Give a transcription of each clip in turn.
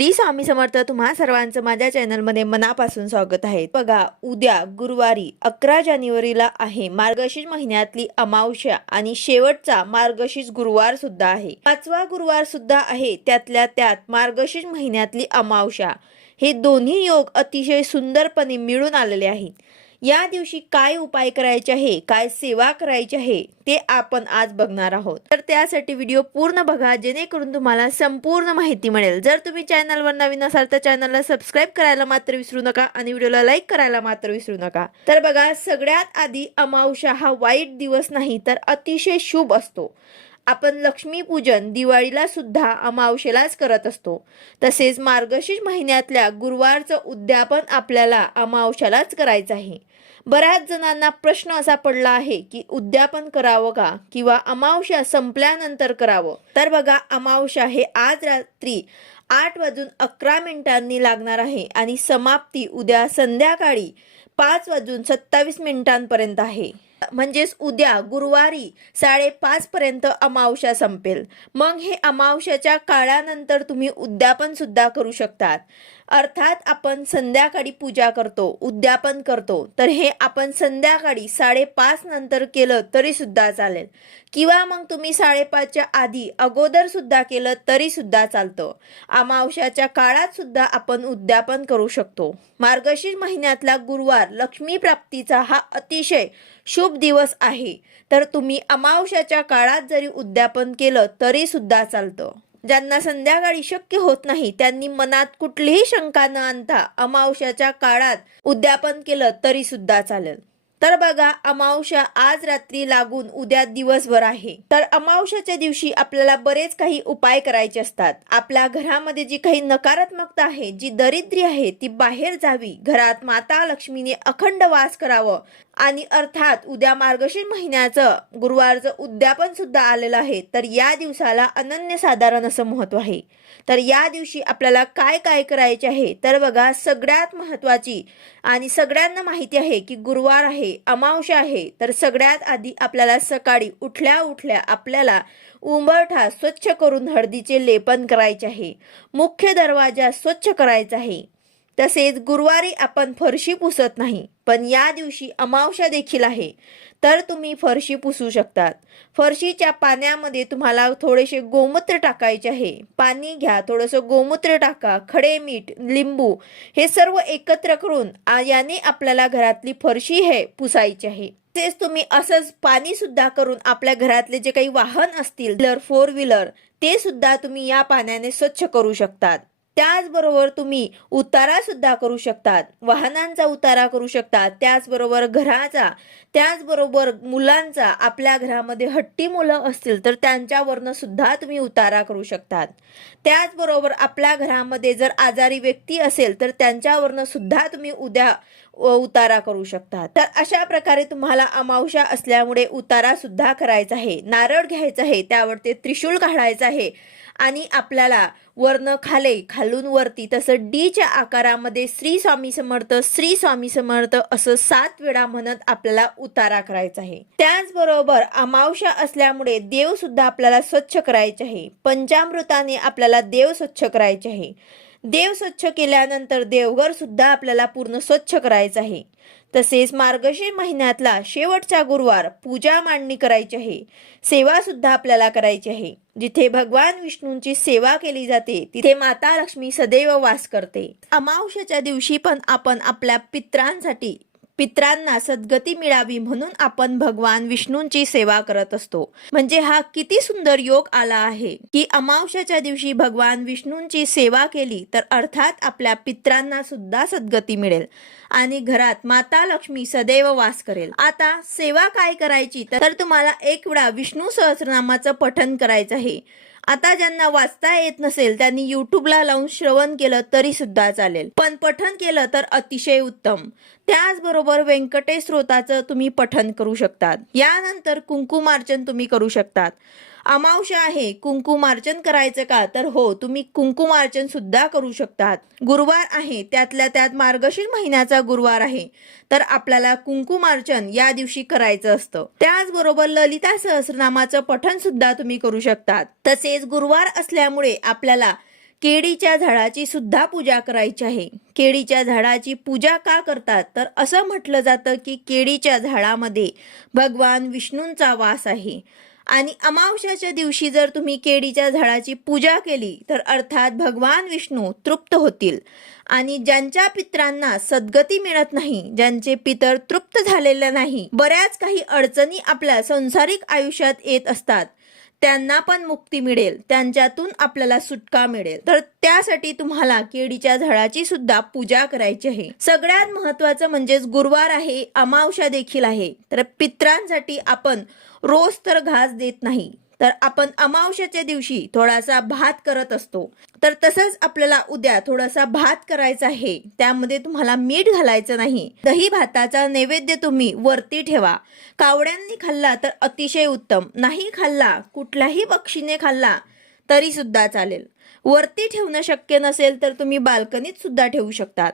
श्री स्वामी समर्थ तुम्हा सर्वांचं माझ्या चॅनलमध्ये मनापासून स्वागत आहे. बघा उद्या गुरुवारी अकरा जानेवारीला आहे मार्गशीर्ष महिन्यातली अमावस्या आणि शेवटचा मार्गशीर्ष गुरुवार सुद्धा आहे. पाचवा गुरुवार सुद्धा आहे त्यातल्या त्यात मार्गशीर्ष महिन्यातली अमावस्या. हे दोन्ही योग अतिशय सुंदरपणे मिळून आलेले आहेत. या दिवशी काय उपाय करायचे आहे काय सेवा करायची आहे ते आपण आज बघणार आहोत. तर त्यासाठी व्हिडिओ पूर्ण बघा जेणेकरून तुम्हाला संपूर्ण माहिती मिळेल. जर तुम्ही चॅनलवर नवीन असाल तर चॅनलला सबस्क्राईब करायला मात्र विसरू नका आणि व्हिडिओला लाईक करायला मात्र विसरू नका. तर बघा सगळ्यात आधी अमावशा हा वाईट दिवस नाही तर अतिशय शुभ असतो. आपण लक्ष्मीपूजन दिवाळीला सुद्धा अमावशेलाच करत असतो. तसेच मार्गशीर्ष महिन्यातल्या गुरुवारचं उद्यापन आपल्याला अमावश्यालाच करायचं आहे. बऱ्याच जणांना प्रश्न असा पडला आहे की उद्यापन करावं का किंवा अमावश्या संपल्यानंतर करावं? तर बघा अमावश्या हे आज रात्री आठ वाजून अकरा मिनिटांनी लागणार आहे आणि समाप्ती उद्या संध्याकाळी पाच वाजून सत्तावीस मिनिटांपर्यंत आहे. म्हणजेच उद्या गुरुवारी साडेपाच पर्यंत अमावस्या संपेल. मग हे अमावस्याच्या काळानंतर तुम्ही उद्यापन सुद्धा करू शकतात. अर्थात आपण संध्याकाळी पूजा करतो उद्यापन करतो. तर हे आपण संध्याकाळी साडेपाच नंतर केलं तरी सुद्धा चालेल. किंवा मग तुम्ही साडेपाचच्या आधी अगोदर सुद्धा केलं तरी सुद्धा चालतं. अमावश्याच्या काळात सुद्धा आपण उद्यापन करू शकतो. मार्गशीर्ष महिन्यातला गुरुवार लक्ष्मी प्राप्तीचा हा अतिशय शुभ दिवस आहे. तर तुम्ही अमावश्याच्या काळात जरी उद्यापन केलं तरी सुद्धा चालतं. ज्यांना संध्याकाळी शक्य होत नाही त्यांनी मनात कुठलीही शंका न आणता अमावश्याच्या काळात उद्यापन केलं तरी सुद्धा चालेल. तर बघा अमावस्या आज रात्री लागून उद्या दिवसभर आहे. तर अमावस्याच्या दिवशी आपल्याला बरेच काही उपाय करायचे असतात. आपल्या घरामध्ये जी काही नकारात्मकता आहे जी दरिद्री आहे ती बाहेर जावी. घरात माता लक्ष्मीने अखंड वास करावं. आणि अर्थात उद्या मार्गशीर महिन्याचं गुरुवारचं उद्यापन सुद्धा आलेलं आहे तर या दिवसाला अनन्यसाधारण असं महत्त्व आहे. तर या दिवशी आपल्याला काय काय करायचे आहे? तर बघा सगळ्यात महत्वाची आणि सगळ्यांना माहिती आहे की गुरुवार आहे अमावस्या आहे तर सगळ्यात आधी आपल्याला सकाळी उठल्या उठल्या आपल्याला उंबरठा स्वच्छ करून हळदीचे लेपन करायचे आहे. मुख्य दरवाजा स्वच्छ करायचा आहे. तसेच गुरुवारी आपण फरशी पुसत नाही पण या दिवशी अमावश्या देखील आहे तर तुम्ही फरशी पुसू शकतात. फरशीच्या पाण्यामध्ये तुम्हाला थोडेसे गोमूत्र टाकायचे आहे. पाणी घ्या थोडंसं गोमूत्र टाका खडे मीठ लिंबू हे सर्व एकत्र करून याने आपल्याला घरातली फरशी हे पुसायची आहे. तेच तुम्ही असंच पाणी सुद्धा करून आपल्या घरातले जे काही वाहन असतील फोर व्हीलर ते सुद्धा तुम्ही या पाण्याने स्वच्छ करू शकतात. त्याचबरोबर तुम्ही उतारा सुद्धा करू शकतात. वाहनांचा उतारा करू शकतात. त्याचबरोबर घराचा त्याचबरोबर मुलांचा आपल्या घरामध्ये हट्टी मुलं असतील तर त्यांच्यावरनं सुद्धा तुम्ही उतारा करू शकतात. त्याचबरोबर आपल्या घरामध्ये जर आजारी व्यक्ती असेल तर त्यांच्यावरनं सुद्धा तुम्ही उद्या उतारा करू शकता तर अशा प्रकारे तुम्हाला अमावशा असल्यामुळे उतारा सुद्धा करायचा आहे. नारळ घ्यायचा आहे. त्यावर ते त्रिशूल काढायचं आहे. आणि आपल्याला वरनं खाले खालून वरती तसं डीच्या आकारामध्ये श्री स्वामी समर्थ श्री स्वामी समर्थ असं सात वेळा म्हणत आपल्याला उतारा करायचा आहे. त्याचबरोबर अमावश्या असल्यामुळे देव सुद्धा आपल्याला स्वच्छ करायचे आहे. पंचामृताने आपल्याला देव स्वच्छ करायचे आहे. देव स्वच्छ केल्यानंतर देवघर सुद्धा आपल्याला पूर्ण स्वच्छ करायचं आहे. तसेच मार्गशीर महिन्यातला शेवटचा गुरुवार पूजा मांडणी करायची आहे. सेवा सुद्धा आपल्याला करायची आहे. जिथे भगवान विष्णूंची सेवा केली जाते तिथे माता लक्ष्मी सदैव वास करते. अमावस्याच्या दिवशी पण आपण आपल्या पित्रांसाठी पित्रांना सद्गती मिळावी म्हणून आपण भगवान विष्णूंची सेवा करत असतो. म्हणजे हा किती सुंदर योग आला आहे की अमावश्याच्या दिवशी भगवान विष्णूंची सेवा केली तर अर्थात आपल्या पित्रांना सुद्धा सद्गती मिळेल आणि घरात माता लक्ष्मी सदैव वास करेल. आता सेवा काय करायची? तर तुम्हाला एक वेळा विष्णू सहस्रनामाचं पठन करायचं आहे. आता ज्यांना वाचता येत नसेल त्यांनी युट्यूबला लावून श्रवण केलं तरी सुद्धा चालेल. पण पठन केलं तर अतिशय उत्तम. त्याचबरोबर व्यंकटेश स्रोताचं तुम्ही पठन करू शकतात. यानंतर कुंकुमार्चन तुम्ही करू शकतात. अमावश्या आहे कुंकुमार्चन करायचं का? तर हो तुम्ही कुंकुमार्चन सुद्धा करू शकतात. गुरुवार आहे त्यातल्या त्यात मार्गशीर महिन्याचा गुरुवार आहे. तर आपल्याला कुंकुमार्चन या दिवशी करायचं असतं. त्याचबरोबर ललिता सहस्रनामाचं पठन सुद्धा तुम्ही करू शकतात. तसेच गुरुवार असल्यामुळे आपल्याला केळीच्या झाडाची सुद्धा पूजा करायची आहे. केळीच्या झाडाची पूजा का करतात? तर असं म्हटलं जातं की केळीच्या झाडामध्ये भगवान विष्णूंचा वास आहे. आणि अमावस्याच्या दिवशी जर तुम्ही केळीच्या झाडाची पूजा केली तर अर्थात भगवान विष्णू तृप्त होतील. आणि ज्यांच्या पित्रांना सद्गती मिळत नाही ज्यांचे पितर तृप्त झालेले नाही बऱ्याच काही अडचणी आपल्या संसारिक आयुष्यात येत असतात. त्यांना पण मुक्ती मिळेल त्यांच्यातून आपल्याला सुटका मिळेल. तर त्यासाठी तुम्हाला केळीच्या झाडाची सुद्धा पूजा करायची आहे. सगळ्यात महत्वाचं म्हणजेच गुरुवार आहे अमावस्या देखील आहे. तर पित्रांसाठी आपण रोज तर घास देत नाही. तर आपण अमावस्याच्या दिवशी थोडासा भात करत असतो. तर तसंच आपल्याला उद्या थोडासा भात करायचा आहे. त्यामध्ये तुम्हाला मीठ घालायचं नाही. दही भाताचा नैवेद्य तुम्ही वरती ठेवा. कावड्यांनी खाल्ला तर अतिशय उत्तम. नाही खाल्ला कुठल्याही पक्षीने खाल्ला तरी सुद्धा चालेल. वरती ठेवणं शक्य नसेल तर तुम्ही बाल्कनीत सुद्धा ठेवू शकतात.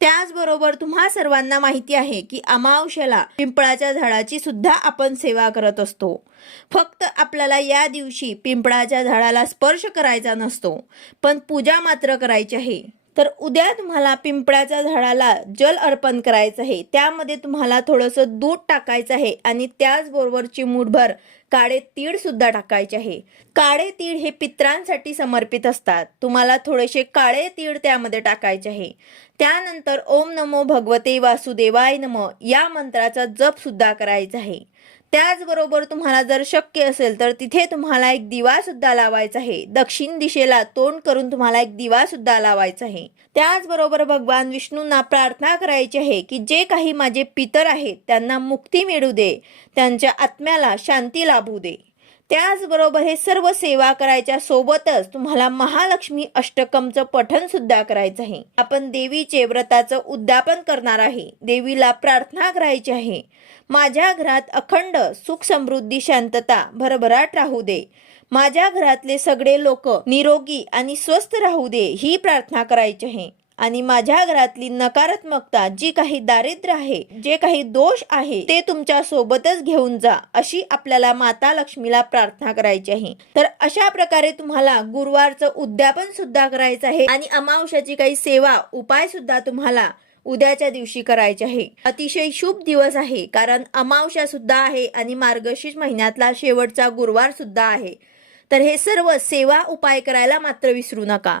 त्याचबरोबर तुम्हा सर्वांना माहिती आहे की अमावश्याला पिंपळाच्या झाडाची सुद्धा आपण सेवा करत असतो. फक्त आपल्याला या दिवशी पिंपळाच्या झाडाला स्पर्श करायचा नसतो पण पूजा मात्र करायची आहे. तर उद्या तुम्हाला पिंपळाच्या झाडाला जल अर्पण करायचं आहे. त्यामध्ये तुम्हाला थोडंसं दूध टाकायचं आहे आणि त्याचबरोबर चिमूटभर काळे तीळ सुद्धा टाकायचे आहे. काळे तीळ हे पित्रांसाठी समर्पित असतात. तुम्हाला थोडेसे काळे तीळ त्यामध्ये टाकायचे आहे. त्यानंतर ओम नमो भगवते वासुदेवाय नम या मंत्राचा जप सुद्धा करायचा आहे. त्याचबरोबर तुम्हाला जर शक्य असेल तर तिथे तुम्हाला एक दिवा सुद्धा लावायचा आहे. दक्षिण दिशेला तोंड करून तुम्हाला एक दिवा सुद्धा लावायचा आहे. त्याचबरोबर भगवान विष्णूंना प्रार्थना करायची आहे की जे काही माझे पितर आहेत त्यांना मुक्ती मिळू दे. त्यांच्या आत्म्याला शांती लाभू दे. त्याचबरोबर हे सर्व सेवा करायच्या सोबतच तुम्हाला महालक्ष्मी अष्टकमचं पठन सुद्धा करायचं आहे. आपण देवीचे व्रताचं उद्यापन करणार आहे. देवीला प्रार्थना करायची आहे. माझ्या घरात अखंड सुख समृद्धी शांतता भरभराट राहू दे. माझ्या घरातले सगळे लोक निरोगी आणि स्वस्थ राहू दे ही प्रार्थना करायची आहे. आणि माझ्या घरातली नकारात्मकता जी काही दारिद्र्य आहे जे काही दोष आहे ते तुमच्या सोबतच घेऊन जा अशी आपल्याला माता लक्ष्मीला प्रार्थना करायची आहे. तर अशा प्रकारे तुम्हाला गुरुवारचं उद्यापन सुद्धा करायचं आहे आणि अमावश्याची काही सेवा उपाय सुद्धा तुम्हाला उद्याच्या दिवशी करायचे आहे. अतिशय शुभ दिवस आहे कारण अमावश्या सुद्धा आहे आणि मार्गशीर्ष महिन्यातला शेवटचा गुरुवार सुद्धा आहे. तर हे सर्व सेवा उपाय करायला मात्र विसरू नका.